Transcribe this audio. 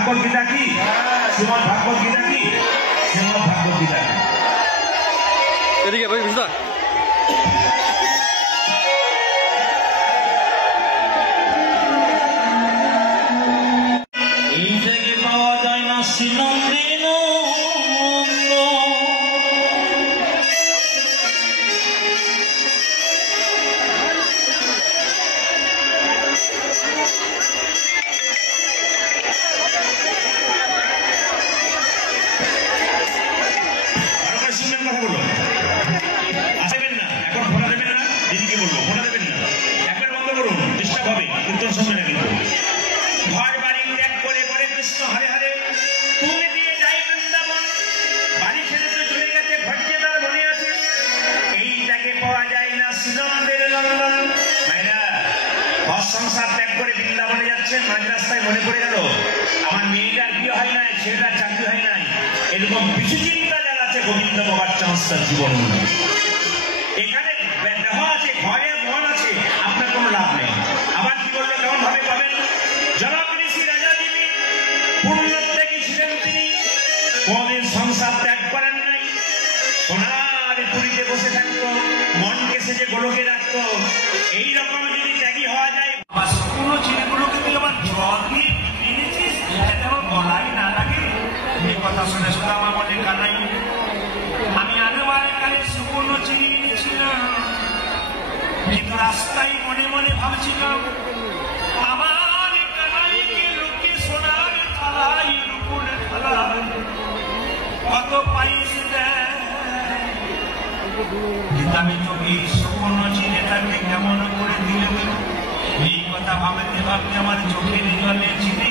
ভাগবত গীতা কি? শ্রীমদ ভাগবত গীতা কি? শ্রীমদ ভাগবত গীতা কি? এদিকে ভাই বুঝলা এই থেকে পাওয়া যায় না শ্রীনন্দিন ঘর বাড়ি ত্যাগ করে বলে কৃষ্ণ হরে হরে তুমি দিয়ে যাই বৃন্দাবন বাড়ি ছেড়ে তো চলে গেছে ভট্টে তার মনে আছে এই ত্যাগে পাওয়া যায় না শ্রীনন্দের নন্দন মায়েরা ঘর সংসার ত্যাগ করে বৃন্দাবনে যাচ্ছে মাঝ রাস্তায় মনে পড়ে গেল আমার মেয়েটার বিয়ে হয় নাই ছেলেটার চাকরি হয় নাই এরকম কিছু চিন্তা যারা আছে গোবিন্দ বাবার চান্স তার জীবন এখানে দেহ আছে ঘরে মন আছে আপনার কোনো লাভ নেই আবার কি বললো কেমন ভাবে পাবেন জনক ঋষি রাজা যিনি পুণ্যত্যাগী ছিলেন তিনি কোনদিন সংসার ত্যাগ করেন নাই সোনার পুরীতে বসে থাকতো মনকে সেজে গোলকে রাখতো এইরকম যদি ত্যাগী হওয়া যায় আবার শুকনো ছেলেগুলোকে তুই আবার জল দিয়ে এনেছিস যাতে আমার গলায় না লাগে এই কথা শুনে শুনে আমার মনে কানাই আমি আনেবার কালে শুকনো চিনি এনেছিলাম কিন্তু রাস্তায় মনে মনে ভাবছিলাম আমার কানাইকে লোকে সোনার থালায় রূপোর থালায় কত পাইস দেয় কিন্তু আমি তোকে শুকনো চিনিটাকে কেমন করে দিলে এই কথা ভাবতে ভাবতে আমার চোখের জলে চিনি